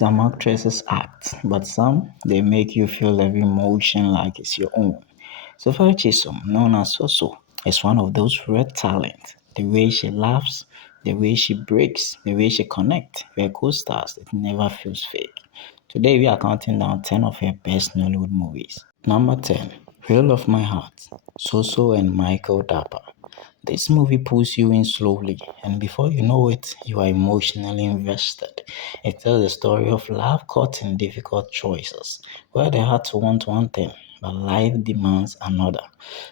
Some actresses act, but some they make you feel every emotion like it's your own. Sophia Chisom, known as Soso, is one of those rare talents. The way she laughs, the way she breaks, the way she connects with her co-stars, it never feels fake. Today we are counting down 10 of her best Nollywood movies. Number 10, Real of My Heart, Soso and Michael Dappa. This movie pulls you in slowly, and before you know it, you are emotionally invested. It tells the story of love caught in difficult choices, where they had to want one thing, but life demands another.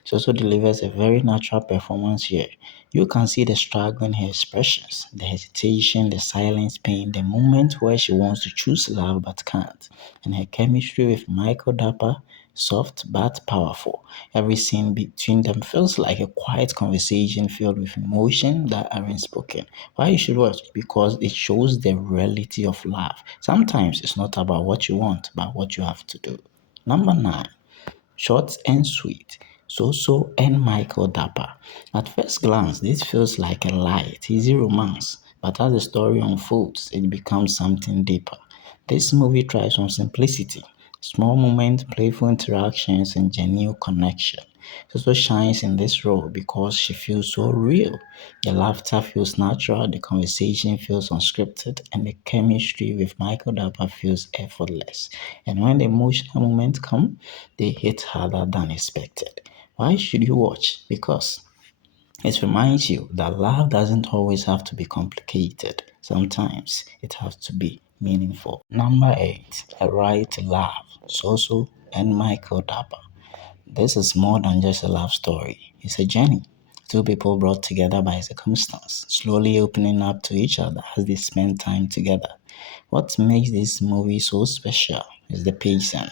She also delivers a very natural performance here. You can see the struggle in her expressions, the hesitation, the silence pain, the moment where she wants to choose love but can't. And her chemistry with Michael Dappa, soft but powerful. Every scene between them feels like a quiet conversation filled with emotion that aren't spoken. Why you should watch? Because it shows the reality of love. Sometimes it's not about what you want, but what you have to do. Number 9, short and sweet. Soso and Michael Dappa. At first glance, this feels like a light, easy romance, but as the story unfolds, it becomes something deeper. This movie thrives on simplicity, small moments, playful interactions, and genuine connection. Soso shines in this role because she feels so real. The laughter feels natural, the conversation feels unscripted, and the chemistry with Michael Dappa feels effortless. And when the emotional moments come, they hit harder than expected. Why should you watch? Because it reminds you that love doesn't always have to be complicated. Sometimes it has to be meaningful. Number 8, A Right to Love, Soso and Michael Dappa. This is more than just a love story. It's a journey. Two people brought together by circumstance, slowly opening up to each other as they spend time together. What makes this movie so special is the pacing.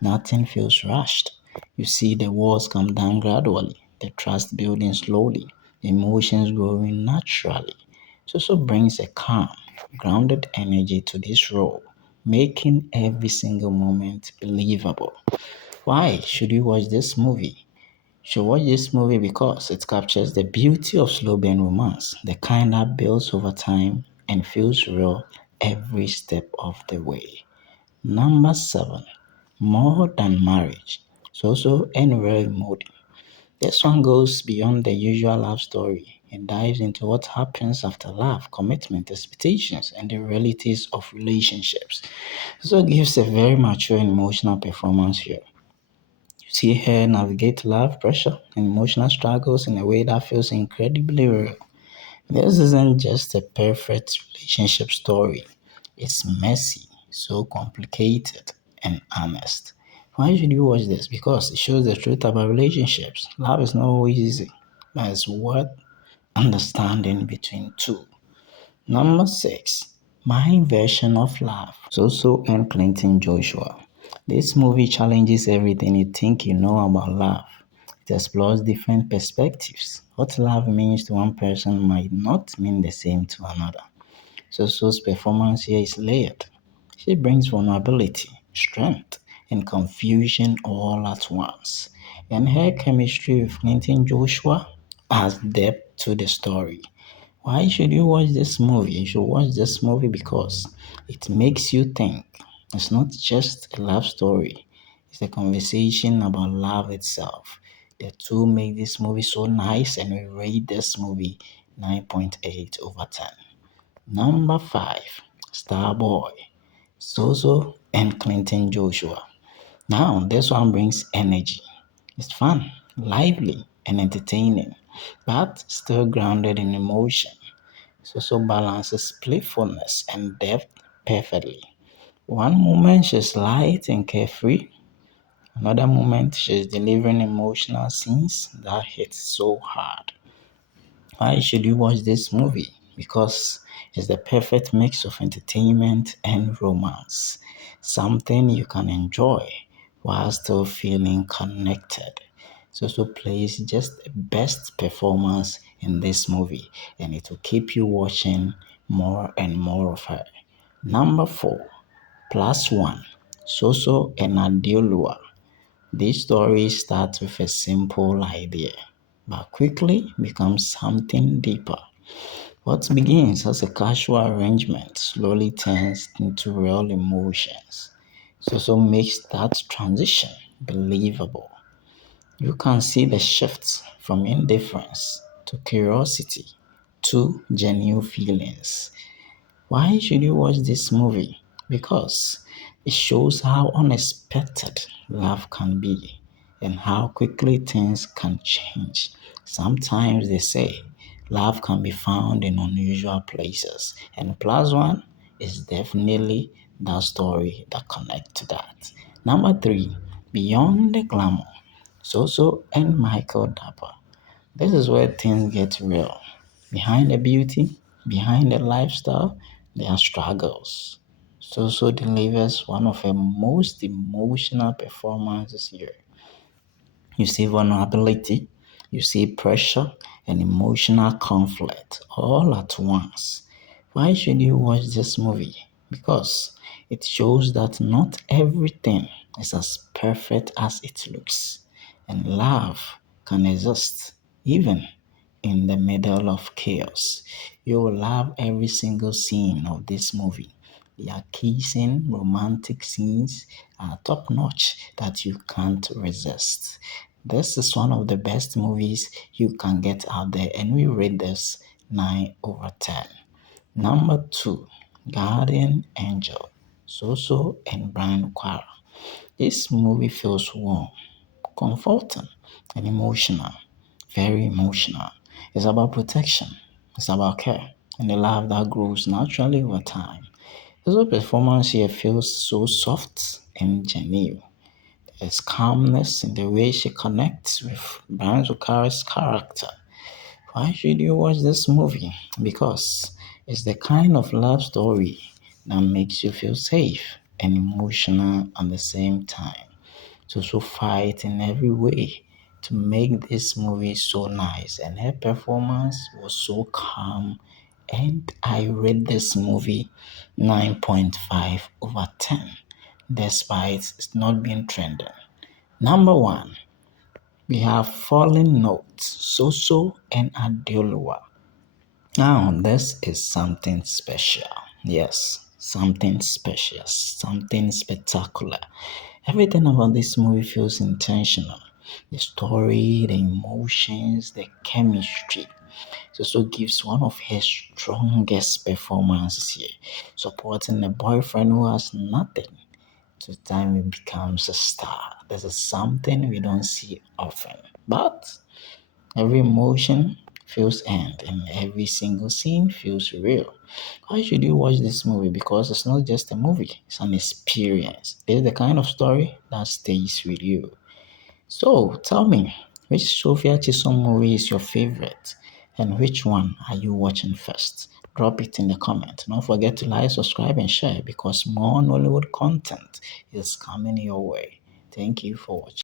Nothing feels rushed. You see the walls come down gradually, the trust building slowly, the emotions growing naturally. It also brings a calm, grounded energy to this role, making every single moment believable. Why should you watch this movie? You should watch this movie because it captures the beauty of slow burn romance, the kind that builds over time and feels real every step of the way. Number 7, More Than Marriage. Soso and Emodi. This one goes beyond the usual love story. It dives into what happens after love, commitment, expectations, and the realities of relationships. So gives a very mature and emotional performance here. You see her navigate love, pressure, and emotional struggles in a way that feels incredibly real. This isn't just a perfect relationship story. It's messy, so complicated, and honest. Why should you watch this? Because it shows the truth about relationships. Love is not always easy, but it's worth understanding between two. Number 6, My Version of Love. Soso and Clinton Joshua. This movie challenges everything you think you know about love. It explores different perspectives. What love means to one person might not mean the same to another. Soso's performance here is layered. She brings vulnerability, strength, and confusion all at once. And her chemistry with Clinton Joshua adds depth to the story. Why should you watch this movie? You should watch this movie because it makes you think. It's not just a love story, it's a conversation about love itself. The two make this movie so nice, and we rate this movie 9.8 over 10. Number 5, Starboy, Soso and Clinton Joshua. Now, this one brings energy. It's fun, lively, and entertaining, but still grounded in emotion. Soso balances playfulness and depth perfectly. One moment she's light and carefree, another moment she's delivering emotional scenes that hit so hard. Why should you watch this movie? Because it's the perfect mix of entertainment and romance. Something you can enjoy while still feeling connected. Soso plays just the best performance in this movie, and it will keep you watching more and more of her. Number 4, Plus One, Soso and Adeoluwa. This story starts with a simple idea, but quickly becomes something deeper. What begins as a casual arrangement slowly turns into real emotions. So makes that transition believable. You can see the shifts from indifference to curiosity to genuine feelings. Why should you watch this movie? Because it shows how unexpected love can be and how quickly things can change. Sometimes they say love can be found in unusual places, and plus one is definitely that story that connects to that. Number three, beyond the glamour, Soso and Michael Dappa. This is where things get real. Behind the beauty, behind the lifestyle, there are struggles. Soso delivers one of her most emotional performances here. You see vulnerability, you see pressure and emotional conflict all at once. Why should you watch this movie? Because it shows that not everything is as perfect as it looks, and love can exist even in the middle of chaos. You will love every single scene of this movie. Their kissing, romantic scenes are top notch that you can't resist. This is one of the best movies you can get out there, and we rate this 9 over 10. Number 2, Guardian Angel, Soso and Bryan Okwara. This movie feels warm, comforting, and emotional. Very emotional. It's about protection, it's about care, and the love that grows naturally over time. The performance here feels so soft and genuine. There's calmness in the way she connects with Bryan Okwara's character. Why should you watch this movie? Because it's the kind of love story that makes you feel safe and emotional at the same time. So fight in every way to make this movie so nice, and her performance was so calm, and I rate this movie 9.5 over 10 despite it's not being trending. Number 1, we have Fallen Notes, Soso and Adeoluwa. Now, this is something special. Yes, something special, something spectacular. Everything about this movie feels intentional. The story, the emotions, the chemistry. It also gives one of her strongest performances here, supporting a boyfriend who has nothing to the time he becomes a star. This is something we don't see often. But every emotion feels earned and every single scene feels real. Why should you watch this movie? Because it's not just a movie, it's an experience. It's the kind of story that stays with you. So tell me, which Sophia Chisom movie is your favorite? And which one are you watching first? Drop it in the comment. Don't forget to like, subscribe, and share because more Nollywood content is coming your way. Thank you for watching.